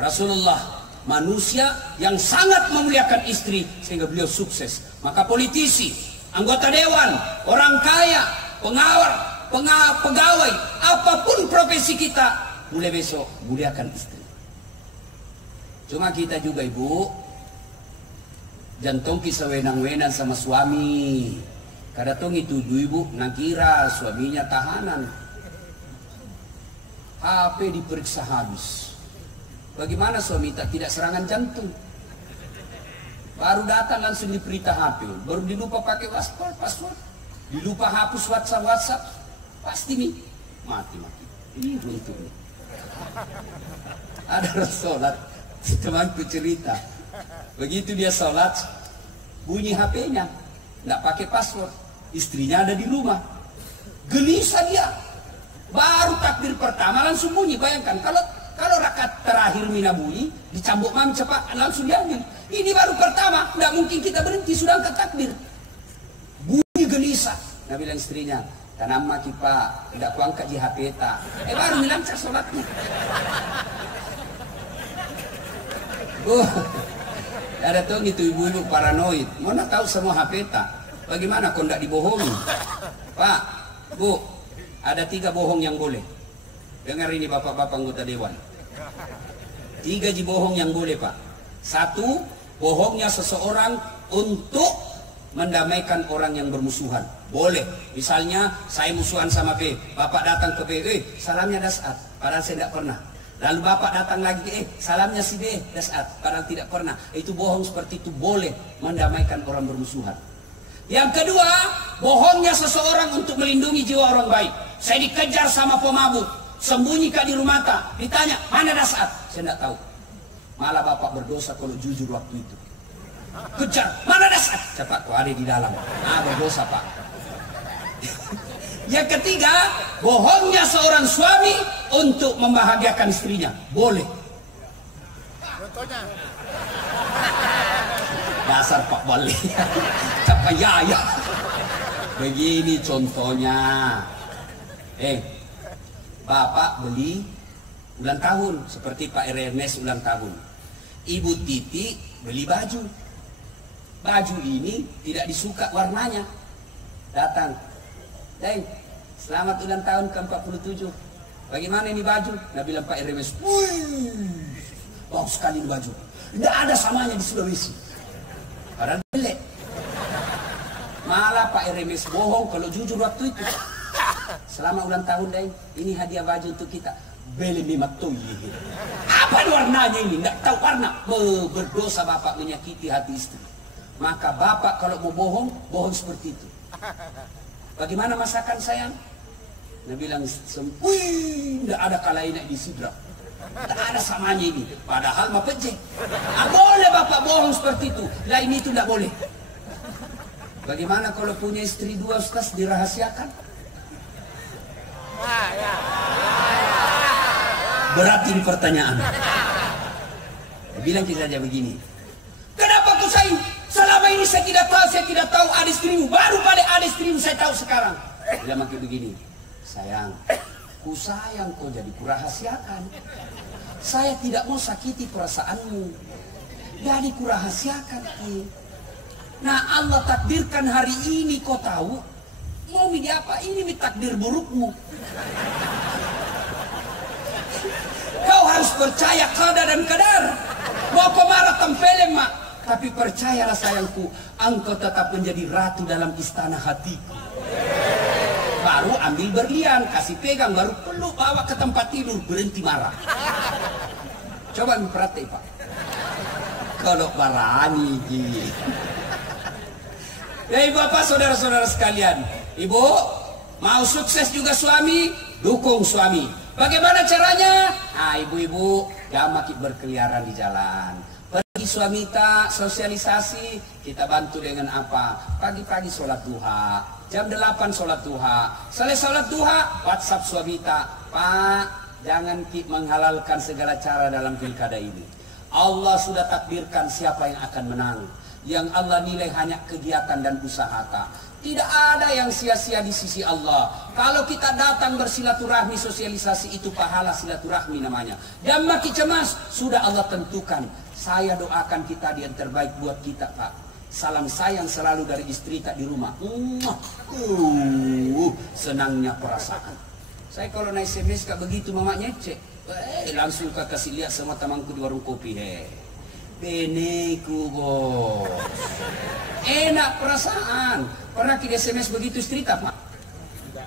Rasulullah manusia yang sangat memuliakan istri sehingga beliau sukses. Maka politisi, anggota dewan, orang kaya, pegawai, apapun profesi kita, mulai besok muliakan istri. Cuma kita juga Ibu, jantung kisah wenang-wenang sama suami. Kadang itu ibu nakira suaminya tahanan. HP diperiksa habis. Bagaimana suami tidak serangan jantung? Baru datang langsung diperintah HP. Baru dilupa pakai password. Dilupa hapus WhatsApp. Pasti nih mati. Ini beruntung nih. Ada orang sholat, temanku cerita. Begitu dia sholat, bunyi HP-nya, nggak pakai password. Istrinya ada di rumah. Gelisah dia. Baru takbir pertama langsung bunyi. Bayangkan kalau rakaat terakhir mina bunyi, dicambuk mami cepat langsung diambil. Ini baru pertama, nggak mungkin kita berhenti sudah angkat takbir. Bunyi gelisah. Nah bilang istrinya, tanam maki Pak, tidak kuangkat di HP ta. Baru lancar sholatnya. Ada tuh gitu ibu-ibu paranoid. Mana tahu semua HP ta. Bagaimana kau tidak dibohongi? Pak, Bu, ada 3 bohong yang boleh. Dengar ini bapak-bapak anggota dewan. 3 bohong yang boleh Pak. 1, bohongnya seseorang untuk mendamaikan orang yang bermusuhan. Boleh. Misalnya saya musuhan sama B, bapak datang ke B, salamnya Dasat, padahal saya tidak pernah. Lalu bapak datang lagi ke salamnya si B, Dasat, padahal tidak pernah. Itu bohong seperti itu boleh mendamaikan orang bermusuhan. Yang kedua, bohongnya seseorang untuk melindungi jiwa orang baik. Saya dikejar sama pemabuk, sembunyi kak di rumah tak, ditanya mana Dasat, saya tidak tahu. Malah bapak berdosa kalau jujur waktu itu. Kejar, mana Dasat? Cepat kau ada di dalam. Berdosa Pak. Yang ketiga, bohongnya seorang suami untuk membahagiakan istrinya. Boleh. Contohnya. Dasar Pak Bali. Capek ya. Begini contohnya. Bapak beli ulang tahun seperti Pak RMS ulang tahun. Ibu Titi beli baju. Baju ini tidak disuka warnanya. Datang. Selamat ulang tahun ke-47. Bagaimana ini baju? Nah bilang Pak RMS, bagus sekali ini baju. Tidak ada samanya di Sulawesi. Padahal jelek. Malah Pak RMS bohong kalau jujur waktu itu. Selamat ulang tahun Deng, ini hadiah baju untuk kita. Beli mimatoi. Apa warnanya ini? Tidak tahu warna. Berdosa bapak menyakiti hati istri. Maka bapak kalau mau bohong, bohong seperti itu. Bagaimana masakan sayang? Dia bilang, tidak ada kalainya di sidra. Tidak ada samanya ini. Padahal mah pejek. Boleh bapak bohong seperti itu. Lain itu tidak boleh. Bagaimana kalau punya istri 2 Ustaz dirahasiakan? Berat ini pertanyaan. Dia bilang saja begini. saya tidak tahu ada istrimu. Baru pada ada istrimu saya tahu sekarang. Dia makin begini. Sayang, ku sayang kau jadi kurahasiakan. Saya tidak mau sakiti perasaanmu. Jadi kurahasiakan. Nah Allah takdirkan hari ini kau tahu. Mau media apa? Ini takdir burukmu. Kau harus percaya qada dan qadar. Mau kau marah tempeleng mak. Tapi percayalah sayangku, engkau tetap menjadi ratu dalam istana hatiku. Baru ambil berlian, kasih pegang, baru peluk, bawa ke tempat tidur, berhenti marah. Coba perhati Pak. Kalau barani gitu. Ya Bapak, saudara-saudara sekalian, Ibu mau sukses juga suami, dukung suami. Bagaimana caranya? Nah ibu-ibu, jangan makin berkeliaran di jalan. Pergi suami tak sosialisasi, kita bantu dengan apa? Pagi-pagi sholat duha, jam 8 sholat duha. Selesai sholat duha, WhatsApp suami tak, Pak, jangan menghalalkan segala cara dalam pilkada ini. Allah sudah takdirkan siapa yang akan menang. Yang Allah nilai hanya kegiatan dan usaha tak. Tidak ada yang sia-sia di sisi Allah. Kalau kita datang bersilaturahmi, sosialisasi itu pahala silaturahmi namanya. Jangan makin cemas, sudah Allah tentukan. Saya doakan kita yang terbaik buat kita Pak. Salam sayang selalu dari istri tak di rumah. Senangnya perasaan. Saya kalau naik SMS kak begitu mamanya cek. Langsung kak kasih lihat sama temanku di warung kopi. Beneku bos. Enak perasaan. Pernah kita SMS begitu istri tak Pak?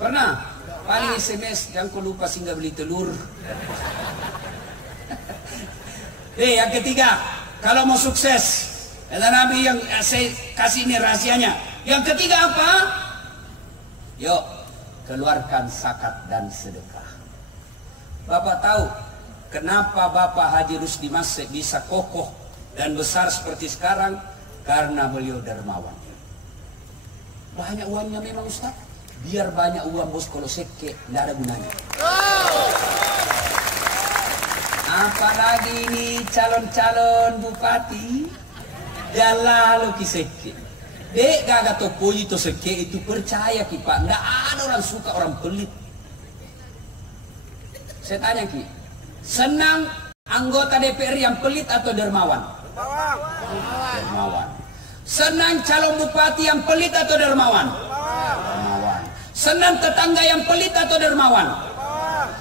Pernah? Paling SMS jangan kau lupa singgah beli telur. Yang ketiga, kalau mau sukses, kata Nabi yang saya kasih ini rahasianya. Yang ketiga apa? Yuk, keluarkan zakat dan sedekah. Bapak tahu kenapa Bapak Haji Rusdi Masih bisa kokoh dan besar seperti sekarang? Karena beliau dermawan. Banyak uangnya memang Ustaz. Biar banyak uang bos, kalau seke tidak ada gunanya. Apalagi ini calon-calon bupati jalan ki seke. Dek gak toko itu seke itu percaya ki Pak. Tidak ada orang suka orang pelit. Saya tanya ki, senang anggota DPR yang pelit atau dermawan? Dermawan. Senang calon bupati yang pelit atau dermawan? Dermawan. Senang tetangga yang pelit atau dermawan?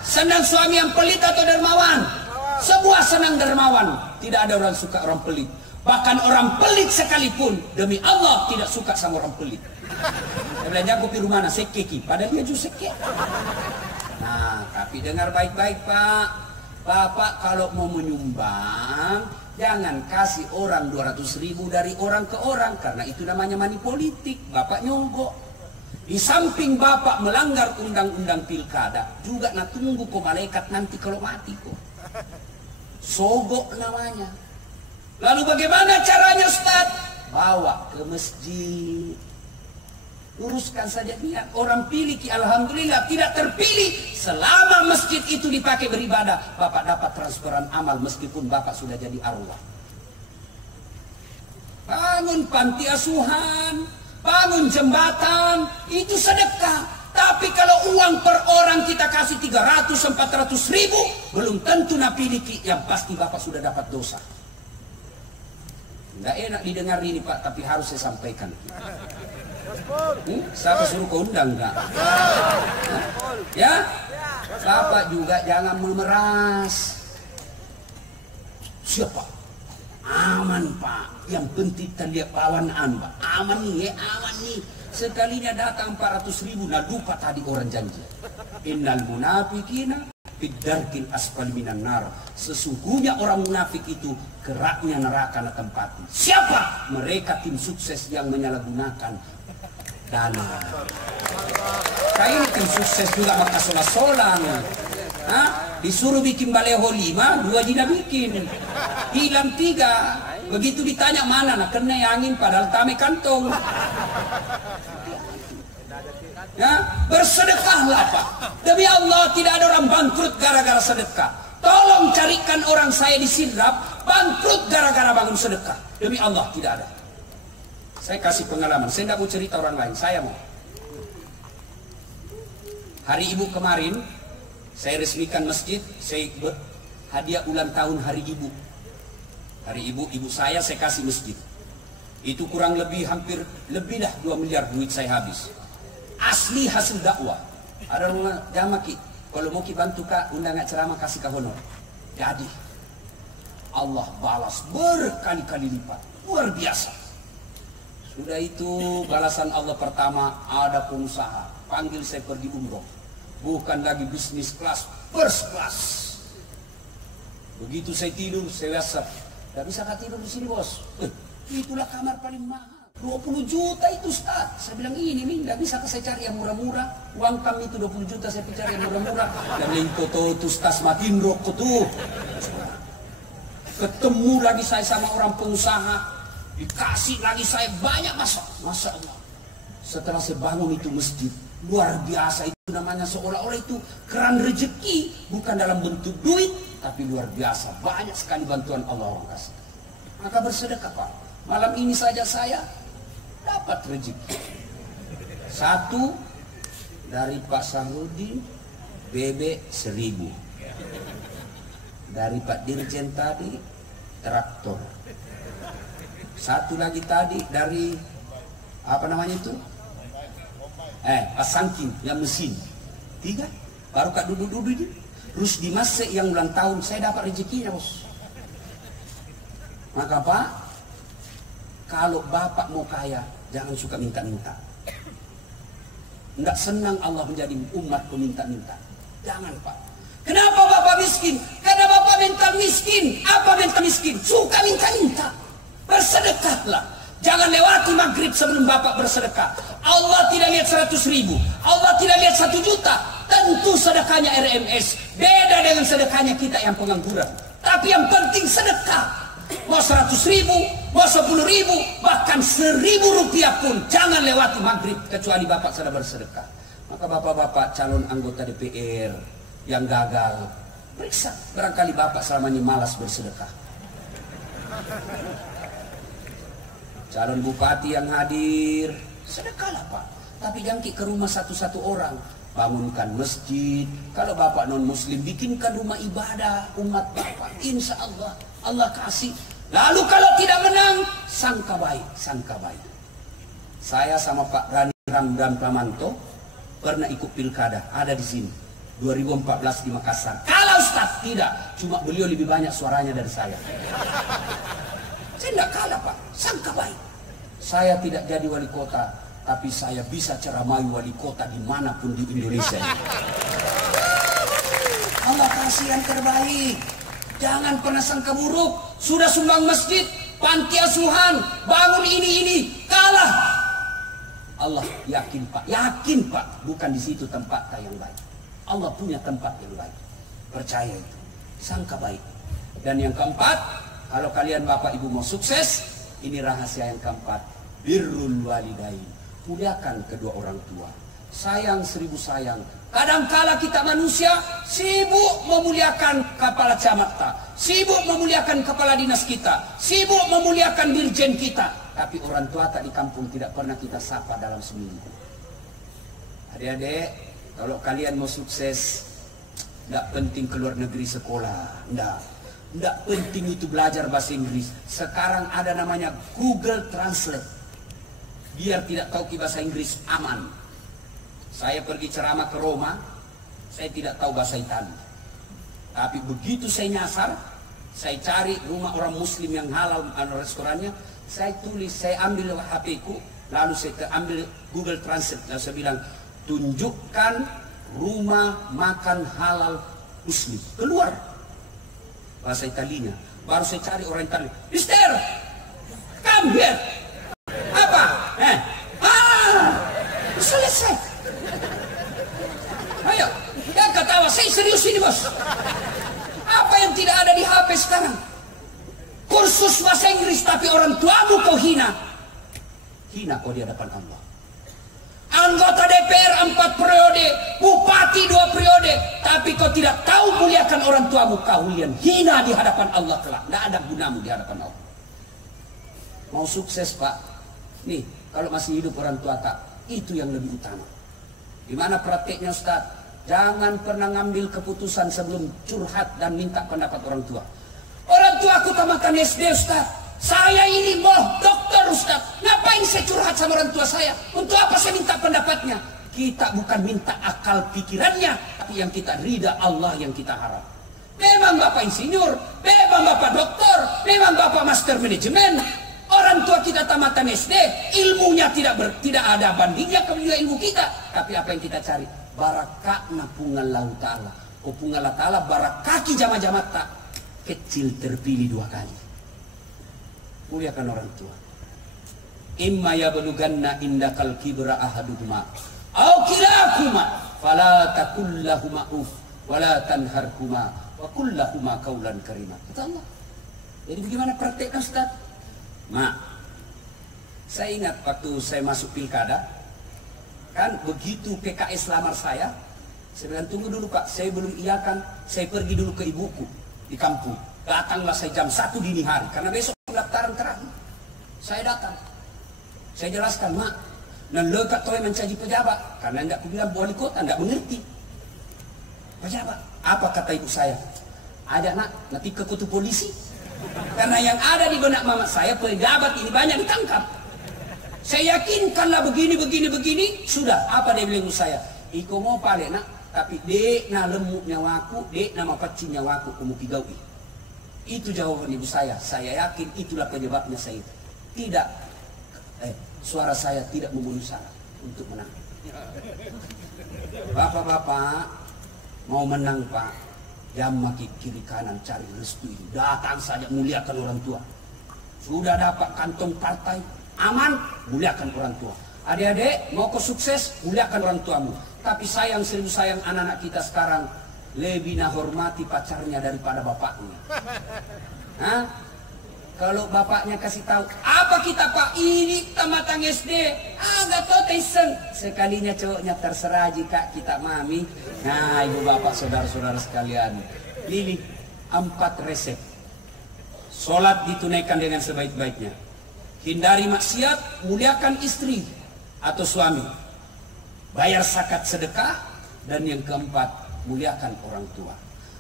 Senang suami yang pelit atau dermawan? Semua senang dermawan. Tidak ada orang suka orang pelit. Bahkan orang pelit sekalipun demi Allah tidak suka sama orang pelit. Saya bilang jago pi rumah sekeki, padahal dia juga seke. Nah, tapi dengar baik-baik Pak. Bapak kalau mau menyumbang, jangan kasih orang 200.000 dari orang ke orang, karena itu namanya money politik. Bapak nyogok. Di samping Bapak melanggar undang-undang pilkada, juga nak tunggu kok malaikat nanti kalau mati kok. Sogok namanya. Lalu bagaimana caranya Ustaz? Bawa ke masjid. Luruskan saja niat. Orang pilih ki alhamdulillah, tidak terpilih. Selama masjid itu dipakai beribadah, Bapak dapat transferan amal meskipun Bapak sudah jadi arwah. Bangun panti asuhan, bangun jembatan, itu sedekah. Tapi kalau uang per orang kita kasih 300-400.000, belum tentu napilih ki, yang pasti Bapak sudah dapat dosa. Nggak enak didengar ini Pak, tapi harus saya sampaikan. Siapa suruh kau undang enggak? Ya? Bapak juga jangan memeras. Siapa? Aman Pak. Yang penting terlihat pawanaan Pak. Aman nih, aman nih. Sekalinya datang 400.000, nah lupa tadi orang janji. Innal munafiqina fid-darkil asfali minan nar. Sesungguhnya orang munafik itu keraknya neraka na tempati. Siapa? Mereka tim sukses yang menyalahgunakan dana. Kayak ini tim sukses juga maka sola-solang. Disuruh bikin baleho 5, 2 jina bikin. Hilang 3. Begitu ditanya mana, nah kena angin padahal tame kantong. Ya, bersedekahlah Pak. Demi Allah tidak ada orang bangkrut gara-gara sedekah. Tolong carikan orang saya di Sidrap bangkrut gara-gara bangun sedekah. Demi Allah tidak ada. Saya kasih pengalaman. Saya tidak mau cerita orang lain. Saya mau. Hari Ibu kemarin, saya resmikan masjid. Saya hadiah ulang tahun Hari Ibu. Hari Ibu, ibu saya kasih masjid. Itu kurang lebih hampir lebih dah 2 miliar duit saya habis. Asli hasil dakwah. Ada rumah jamaah ki. Kalau mau ki bantu kak undang ceramah kasih ke honor. Jadi Allah balas berkali-kali lipat. Luar biasa. Sudah itu balasan Allah pertama, ada pengusaha panggil saya pergi umroh. Bukan lagi bisnis kelas, first class. Begitu saya tidur, saya WhatsApp. Gak bisa kak tidur di sini bos. Itulah kamar paling mahal. 20 juta itu Ustaz. Saya bilang ini nih, gak bisa saya cari yang murah-murah. Uang kami itu 20 juta saya cari yang murah-murah. Dan lingko tuh Ustaz makin rokok tuh. Ketemu lagi saya sama orang pengusaha. Dikasih lagi saya banyak Masya Allah. Setelah saya bangun itu masjid, luar biasa itu namanya, seolah-olah itu keran rezeki. Bukan dalam bentuk duit, tapi luar biasa. Banyak sekali bantuan Allah orang kasih. Maka bersedekah Pak. Malam ini saja saya dapat rezeki. 1 dari Pak Sahrudin, bebek 1000. Dari Pak Dirjen tadi, traktor. 1 lagi tadi dari apa namanya itu? Pak Sangking yang mesin. 3. Baru kak duduk-duduk ini. Terus di masa yang ulang tahun saya dapat rezekinya bos. Maka Pak, kalau Bapak mau kaya, jangan suka minta-minta. Enggak senang Allah menjadi umat peminta-minta. Jangan Pak. Kenapa Bapak miskin? Karena Bapak mental miskin. Apa mental miskin? Suka minta-minta. Bersedekahlah. Jangan lewati maghrib sebelum Bapak bersedekah. Allah tidak lihat 100.000. Allah tidak lihat 1 juta. Tentu sedekahnya RMS. Beda dengan sedekahnya kita yang pengangguran. Tapi yang penting sedekah. Mau 100.000, mau 10.000, bahkan 1.000 rupiah pun jangan lewati maghrib kecuali Bapak sudah bersedekah. Maka bapak-bapak calon anggota DPR yang gagal, periksa. Barangkali Bapak selama ini malas bersedekah. Calon bupati yang hadir, sedekahlah Pak. Tapi jangan ke rumah satu-satu orang. Bangunkan masjid. Kalau Bapak non muslim, bikinkan rumah ibadah umat Bapak. Insya Allah Allah kasih. Lalu kalau tidak menang, sangka baik, sangka baik. Saya sama Pak Rani Ramdan Pramanto pernah ikut pilkada, ada di sini 2014 di Makassar. Kalau Ustaz tidak, cuma beliau lebih banyak suaranya dari saya. Saya tidak kalah Pak, sangka baik. Saya tidak jadi wali kota, tapi saya bisa ceramai wali kota dimanapun di Indonesia. Allah kasih yang terbaik. Jangan pernah sangka buruk. Sudah sumbang masjid, panti asuhan, bangun ini, kalah. Allah yakin Pak, bukan di situ tempat yang baik. Allah punya tempat yang baik. Percaya itu, sangka baik. Dan yang keempat, kalau kalian Bapak Ibu mau sukses, ini rahasia yang keempat, birrul walidain. Muliakan kedua orang tua. Sayang 1000 sayang. Kadangkala kita manusia sibuk memuliakan kepala camat, sibuk memuliakan kepala dinas kita, sibuk memuliakan dirjen kita. Tapi orang tua tak di kampung tidak pernah kita sapa dalam seminggu. Adik-adik, kalau kalian mau sukses, tidak penting keluar negeri sekolah, tidak penting itu belajar bahasa Inggris. Sekarang ada namanya Google Translate. Biar tidak tahu bahasa Inggris aman. Saya pergi ceramah ke Roma, saya tidak tahu bahasa Italia. Tapi begitu saya nyasar, saya cari rumah orang muslim yang halal restorannya, saya tulis, saya ambil HP ku, lalu saya ambil Google Translate, lalu saya bilang, tunjukkan rumah makan halal muslim. Keluar bahasa Italinya. Baru saya cari orang Italia. Mister, come here. Apa? Selesai. Ayo, jangan ketawa, saya serius ini bos. Apa yang tidak ada di HP sekarang? Kursus bahasa Inggris, tapi orang tuamu kau hina. Hina kau di hadapan Allah. Anggota DPR 4 periode, bupati 2 periode, tapi kau tidak tahu muliakan orang tuamu, kalian hina di hadapan Allah kelak. Tidak ada gunamu di hadapan Allah. Mau sukses Pak, Nih, kalau masih hidup orang tua tak, itu yang lebih utama. Gimana prakteknya Ustaz? Jangan pernah ngambil keputusan sebelum curhat dan minta pendapat orang tua. Orang tua aku tamatkan SD Ustaz. Saya ini mau dokter Ustaz. Ngapain saya curhat sama orang tua saya? Untuk apa saya minta pendapatnya? Kita bukan minta akal pikirannya, tapi yang kita ridha Allah yang kita harap. Memang Bapak insinyur, memang Bapak dokter, memang Bapak master manajemen. Orang tua kita tamatan SD, ilmunya tidak ada bandingnya kepada ilmu kita. Tapi apa yang kita cari? Barakakna pungallahu ta'ala. Oh pungallah ta'ala barakaki jama-jama tak. Kecil terpilih 2 kali. Muliakan orang tua. Imma yablughanna indakal kibra ahaduhuma au kilahuma fala taqul lahumā uff wala tanharhumā wa qul lahumā qawlan karīmā. Kata Allah. Jadi bagaimana prakteknya Ustaz? Saya ingat waktu saya masuk pilkada, kan begitu PKS lamar saya bilang tunggu dulu Pak, saya belum iakan, saya pergi dulu ke ibuku di kampung. Datanglah saya jam 1 dini hari, karena besok pendaftaran terakhir. Saya datang, saya jelaskan, Mak, nan lekat toy mencaji pejabat, karena enggak aku bilang wali kota, enggak mengerti. Pejabat, apa kata ibu saya? Ada nak, nanti ke kutu polisi. Karena yang ada di benak mama saya, pejabat ini banyak ditangkap. Saya yakinkanlah begini, sudah. Apa dia bilang saya? Iko mau pale nak, tapi dek na lemuk nyawaku, dek nama pacin nyawaku kumukigawi. Itu jawaban ibu saya. Saya yakin itulah penyebabnya saya. Tidak, suara saya tidak memenuhi syarat untuk menang. Bapak-bapak mau menang Pak. Jamaki kiri kanan cari restu ini. Datang saja muliakan orang tua. Sudah dapat kantong partai aman, muliakan orang tua. Adik-adik mau ke sukses, muliakan orang tuamu. Tapi sayang seribu sayang anak-anak kita sekarang lebih hormati pacarnya daripada bapaknya. Hah? Kalau bapaknya kasih tahu, apa kita Pak ini tamatang SD, agak tahu iseng. Sekalinya cowoknya terserah jika kita mami. Nah ibu bapak saudara-saudara sekalian, pilih 4 resep. Sholat ditunaikan dengan sebaik-baiknya. Hindari maksiat, muliakan istri atau suami. Bayar zakat sedekah, dan yang keempat, muliakan orang tua.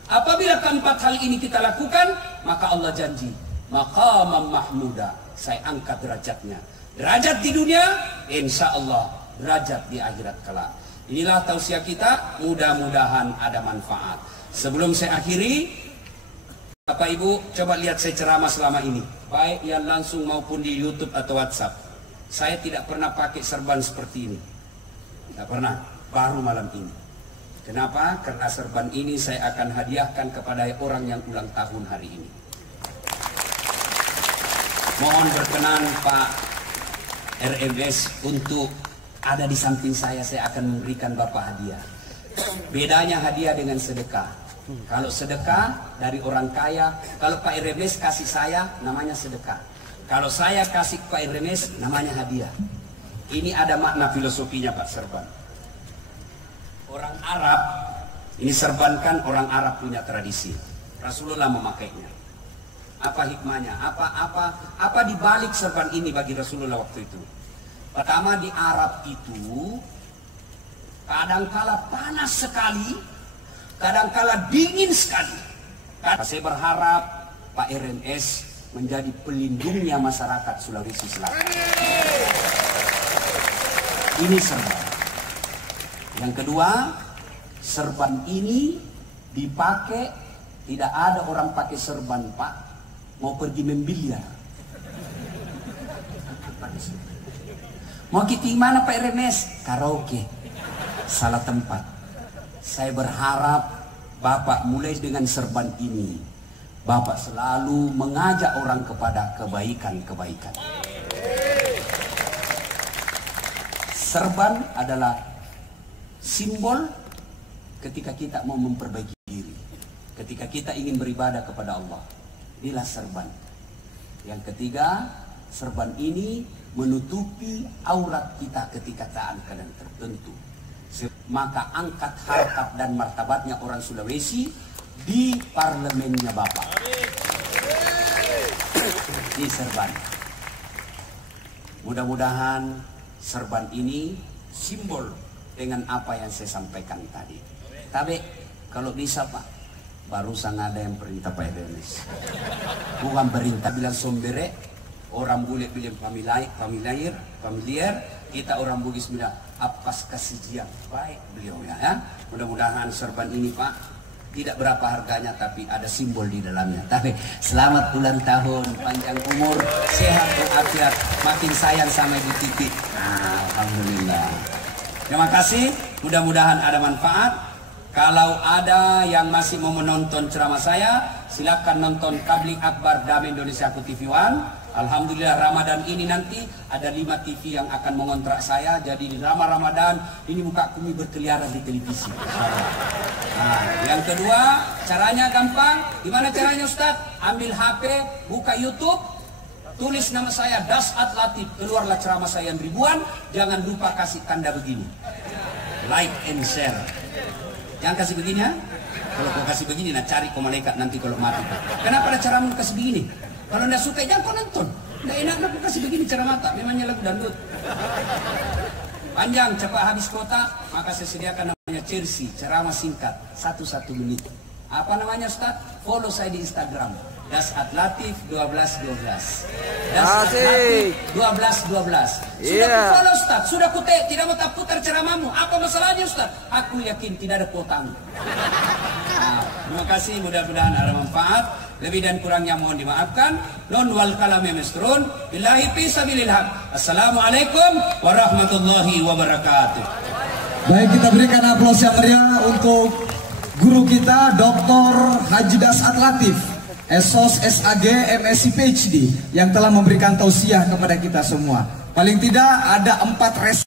Apabila keempat hal ini kita lakukan, maka Allah janji, maqaman mahmuda, saya angkat derajatnya. Derajat di dunia, insya Allah derajat di akhirat kelak. Inilah tausiah kita, mudah-mudahan ada manfaat. Sebelum saya akhiri, Bapak Ibu coba lihat saya ceramah selama ini, baik yang langsung maupun di YouTube atau WhatsApp. Saya tidak pernah pakai serban seperti ini, tidak pernah, baru malam ini. Kenapa? Karena serban ini saya akan hadiahkan kepada orang yang ulang tahun hari ini. Mohon berkenan Pak RMS untuk ada di samping saya akan memberikan Bapak hadiah. Bedanya hadiah dengan sedekah. Kalau sedekah dari orang kaya, kalau Pak RMS kasih saya namanya sedekah. Kalau saya kasih Pak RMS namanya hadiah. Ini ada makna filosofinya Pak serban. Orang Arab, ini serban kan orang Arab punya tradisi. Rasulullah memakainya. Apa hikmahnya? Apa dibalik serban ini bagi Rasulullah waktu itu? Pertama, di Arab itu kadangkala panas sekali, kadangkala dingin sekali. Saya berharap Pak RMS menjadi pelindungnya masyarakat Sulawesi Selatan. Ini serban. Yang kedua, serban ini dipakai, tidak ada orang pakai serban Pak mau pergi membiliar. Mau kita mana Pak RMS? Karaoke. Salah tempat. Saya berharap Bapak mulai dengan serban ini, Bapak selalu mengajak orang kepada kebaikan-kebaikan. Serban adalah simbol ketika kita mau memperbaiki diri, ketika kita ingin beribadah kepada Allah. Inilah serban. Yang ketiga, serban ini menutupi aurat kita ketika keadaan tertentu. Maka angkat harkat dan martabatnya orang Sulawesi di parlemennya Bapak. Ini serban. Mudah-mudahan serban ini simbol dengan apa yang saya sampaikan tadi. Tapi kalau bisa Pak, barusan ada yang perintah Pak Ernest. Bukan perintah bilang sombere, orang bule bilang familiar, kita orang Bugis bilang apas kasijian. Baik beliau ya. Mudah-mudahan serban ini Pak tidak berapa harganya tapi ada simbol di dalamnya. Tapi selamat ulang tahun, panjang umur, sehat walafiat, makin sayang sama Ibu Titi. Alhamdulillah. Terima kasih, mudah-mudahan ada manfaat. Kalau ada yang masih mau menonton ceramah saya, silakan nonton Tabligh Akbar Damai Indonesia TV One. Alhamdulillah Ramadan ini nanti ada 5 TV yang akan mengontrak saya. Jadi di Ramadan ini muka kami berkeliaran di televisi. Nah, yang kedua caranya gampang. Gimana caranya Ustadz? Ambil HP, buka YouTube, tulis nama saya Dasat Latif, keluarlah ceramah saya yang ribuan. Jangan lupa kasih tanda begini, like and share. Jangan kasih begini ya. Kalau kau kasih begini, nah cari kau malaikat nanti kalau mati. Kenapa ada cara kasih begini? Kalau anda suka jangan kau nonton. Nggak enak aku kasih begini cara mata. Memangnya lagu dangdut. Panjang cepat habis kota, maka saya sediakan namanya Chelsea, ceramah singkat 1 menit. Apa namanya Ustaz? Follow saya di Instagram. Dasat Latif 1212. Dasat Latif 1212. Sudah ku follow Ustaz, sudah ku tidak mau putar ceramahmu. Apa masalahnya Ustaz? Aku yakin tidak ada kuotamu. Nah, terima kasih, mudah-mudahan ada manfaat. Lebih dan kurangnya mohon dimaafkan. Non wal kalami misrun. Billahi fi sabilil haq. Assalamualaikum warahmatullahi wabarakatuh. Baik, kita berikan aplaus yang meriah untuk guru kita Dr. Haji Dasat Latif, SOS, SAG, MSc, PhD, yang telah memberikan tausiah kepada kita semua. Paling tidak ada 4 res